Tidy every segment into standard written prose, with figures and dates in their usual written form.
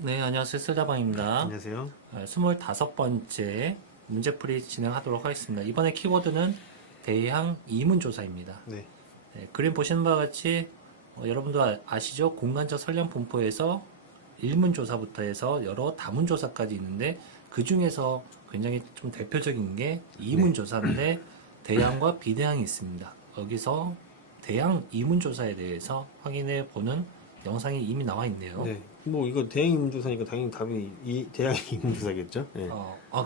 네, 안녕하세요. 쓸다방입니다. 안녕하세요. 25번째 문제풀이 진행하도록 하겠습니다. 이번에 키워드는 대양 이문조사입니다. 네, 네, 그림 보시는 바와 같이 여러분도 아시죠? 공간적 설령 분포에서 일문조사부터 해서 여러 다문조사까지 있는데 그 중에서 굉장히 좀 대표적인 게 이문조사인데 대양과 비대양이 있습니다. 여기서 대양 이문조사에 대해서 확인해 보는 영상이 이미 나와 있네요. 네. 뭐 이거 대양 이문조사니까 당연히 답이 대양 이문조사겠죠? 네,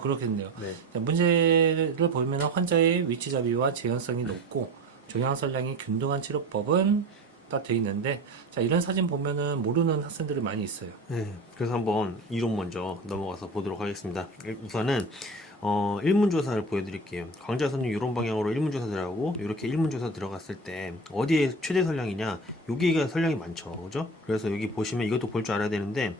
그렇겠네요. 네, 자, 문제를 보면 환자의 위치 잡이와 재현성이 높고 종양설량이 균등한 치료법은 딱 되어 있는데, 자, 이런 사진 보면은 모르는 학생들이 많이 있어요. 네. 그래서 한번 이론 먼저 넘어가서 보도록 하겠습니다. 우선은 일문조사를 보여드릴게요. 광자선이 이런 방향으로 일문조사 들어가고 이렇게 일문조사 들어갔을 때 어디에 최대 설량이냐? 여기가 설량이 많죠, 그죠? 그래서 여기 보시면 이것도 볼 줄 알아야 되는데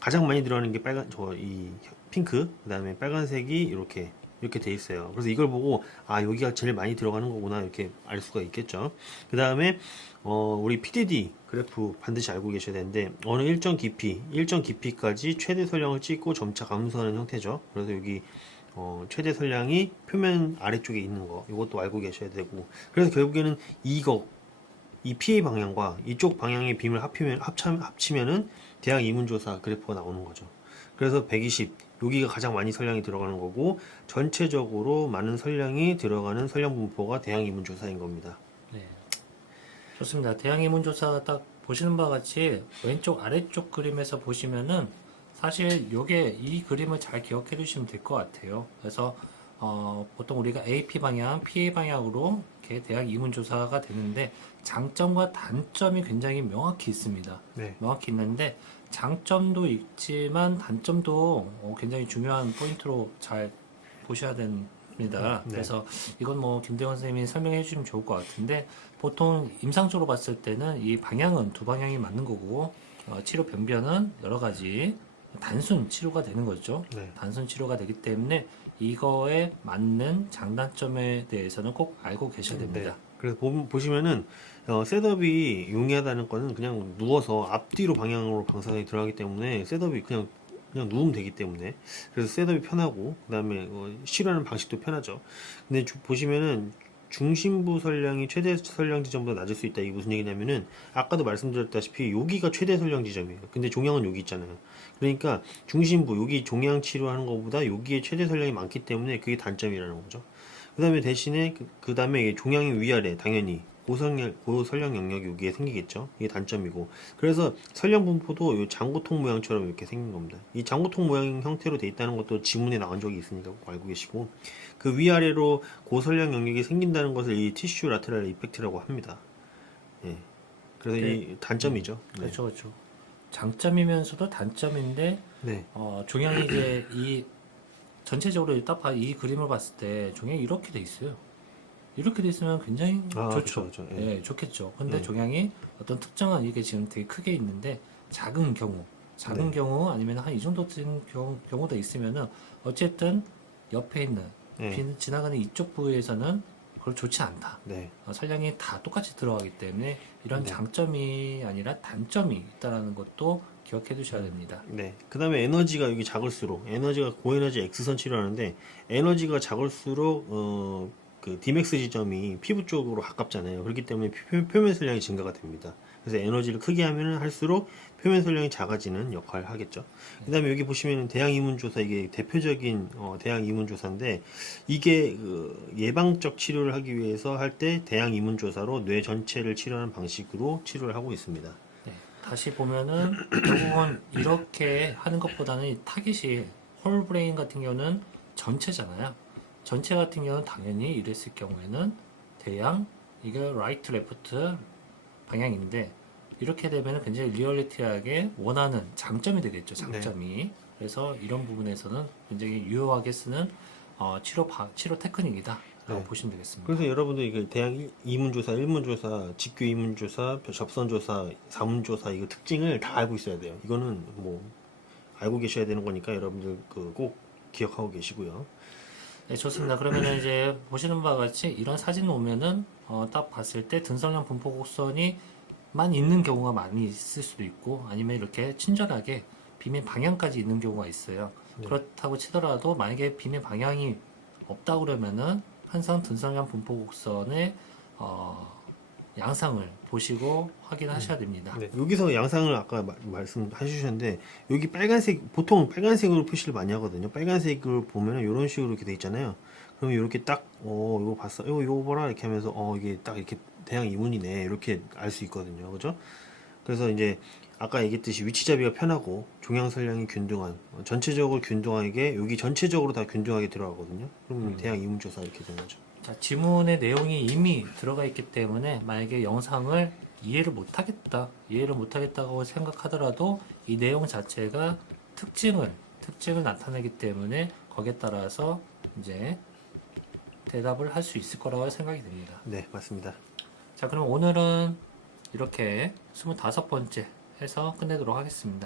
가장 많이 들어가는 게 빨간 이 핑크, 그다음에 빨간색이 이렇게 돼 있어요. 그래서 이걸 보고 여기가 제일 많이 들어가는 거구나 이렇게 알 수가 있겠죠. 그 다음에 우리 PDD 그래프 반드시 알고 계셔야 되는데 어느 일정 깊이까지 최대 설량을 찍고 점차 감소하는 형태죠. 그래서 여기 최대 설량이 표면 아래쪽에 있는 거 이것도 알고 계셔야 되고, 그래서 결국에는 이 PA 방향과 이쪽 방향의 빔을 합치면은 대학 이문조사 그래프가 나오는 거죠. 그래서 120 여기가 가장 많이 설량이 들어가는 거고 전체적으로 많은 설량이 들어가는 설량 분포가 대학 이문조사인 겁니다. 네. 좋습니다. 대양 이문조사 딱 보시는 바와 같이 왼쪽 아래쪽 그림에서 보시면은 사실 요게 이 그림을 잘 기억해 두시면 될 것 같아요. 그래서 보통 우리가 AP 방향, PA 방향으로 이렇게 대학 이문조사가 되는데 장점과 단점이 굉장히 명확히 있습니다. 네. 명확히 있는데 장점도 있지만 단점도 굉장히 중요한 포인트로 잘 보셔야 됩니다. 네. 그래서 이건 뭐 김대원 선생님이 설명해 주시면 좋을 것 같은데, 보통 임상적으로 봤을 때는 이 방향은 두 방향이 맞는 거고 치료 변변은 여러 가지 단순 치료가 되는 거죠. 네. 단순 치료가 되기 때문에 이거에 맞는 장단점에 대해서는 꼭 알고 계셔야 됩니다. 네. 그래서 보시면은 셋업이 용이하다는 거는 그냥 누워서 앞뒤로 방향으로 방사선이 들어가기 때문에 셋업이 그냥 누우면 되기 때문에, 그래서 셋업이 편하고 그다음에 치료하는 방식도 편하죠. 근데 보시면은 중심부 설량이 최대 설량 지점보다 낮을 수 있다. 이게 무슨 얘기냐면은 아까도 말씀드렸다시피 여기가 최대 설량 지점이에요. 근데 종양은 여기 있잖아요. 그러니까 중심부 여기 종양 치료하는 것보다 여기에 최대 설량이 많기 때문에 그게 단점이라는 거죠. 그 다음에 대신에 그 다음에 종양의 위아래 당연히 고설량 영역이 여기에 생기겠죠. 이게 단점이고, 그래서 설량 분포도 이 장구통 모양처럼 이렇게 생긴 겁니다. 이 장구통 모양 형태로 돼 있다는 것도 지문에 나온 적이 있으니까 꼭 알고 계시고, 그 위아래로 고설량 영역이 생긴다는 것을 이 티슈 라테랄 이펙트라고 합니다. 예. 그래서 네. 이 단점이죠. 네. 그렇죠, 그렇죠. 장점이면서도 단점인데 네. 종양이 이제 이 전체적으로 이 그림을 봤을 때 종양이 이렇게 돼 있어요. 이렇게 돼 있으면 굉장히 좋죠. 그쵸. 예. 예, 좋겠죠. 근데 종양이 어떤 특정한 이게 지금 되게 크게 있는데 작은 네. 경우 아니면 한 이 정도 된 경우도 있으면은 어쨌든 옆에 있는 네. 지나가는 이쪽 부위에서는 그걸 좋지 않다. 네. 설량이 다 똑같이 들어가기 때문에 이런 네. 장점이 아니라 단점이 있다라는 것도 기억해 두셔야 됩니다. 네. 그 다음에 에너지가 여기 작을수록, 에너지가 고에너지 X선 치료하는데, 에너지가 작을수록, 그 D맥스 지점이 피부 쪽으로 가깝잖아요. 그렇기 때문에 표면 설량이 증가가 됩니다. 그래서 에너지를 크게 하면 할수록 표면 설량이 작아지는 역할을 하겠죠. 그 다음에 여기 보시면 대양 이문조사, 이게 대표적인 대양 이문조사인데, 이게 그 예방적 치료를 하기 위해서 할 때 대양 이문조사로 뇌 전체를 치료하는 방식으로 치료를 하고 있습니다. 네, 다시 보면은 결국은 이렇게 하는 것보다는 이 타깃이 홀브레인 같은 경우는 전체잖아요. 전체 같은 경우는 당연히 이랬을 경우에는 대양, 이게 라이트 레프트 방향인데 이렇게 되면 굉장히 리얼리티하게 원하는 장점이 되겠죠. 장점이. 그래서 이런 부분에서는 굉장히 유효하게 쓰는 치료 테크닉이다 라고 보시면 되겠습니다. 그래서 여러분들 이게 대양 이문조사, 일문조사, 직교 이문조사, 접선조사, 사문조사 이거 특징을 다 알고 있어야 돼요. 이거는 뭐 알고 계셔야 되는 거니까 여러분들 꼭 기억하고 계시고요. 네, 좋습니다. 그러면 이제 보시는 바와 같이 이런 사진 오면은 딱 봤을 때 등성형 분포 곡선이 만 있는 경우가 많이 있을 수도 있고, 아니면 이렇게 친절하게 비밀 방향까지 있는 경우가 있어요. 네. 그렇다고 치더라도 만약에 비밀 방향이 없다 그러면은 항상 등성형 분포 곡선의 양상을 보시고 확인하셔야 됩니다. 네, 여기서 양상을 아까 말씀해 주셨는데 여기 빨간색 보통 빨간색으로 표시를 많이 하거든요. 빨간색을 보면은 이런 식으로 이렇게 돼 있잖아요. 그러면 이렇게 딱 이거 봤어, 이거 봐라 이렇게 하면서 이게 딱 이렇게 대양 이문이네 이렇게 알 수 있거든요. 그죠? 그래서 이제 아까 얘기했듯이 위치잡이가 편하고 종양 선량이 균등한 전체적으로 균등하게 여기 전체적으로 다 균등하게 들어가거든요. 그럼 대양 이문조사 이렇게 되는 거죠. 자, 지문의 내용이 이미 들어가 있기 때문에 만약에 영상을 이해를 못하겠다고 생각하더라도 이 내용 자체가 특징을 나타내기 때문에 거기에 따라서 이제 대답을 할 수 있을 거라고 생각이 듭니다. 네, 맞습니다. 자, 그럼 오늘은 이렇게 25번째 해서 끝내도록 하겠습니다.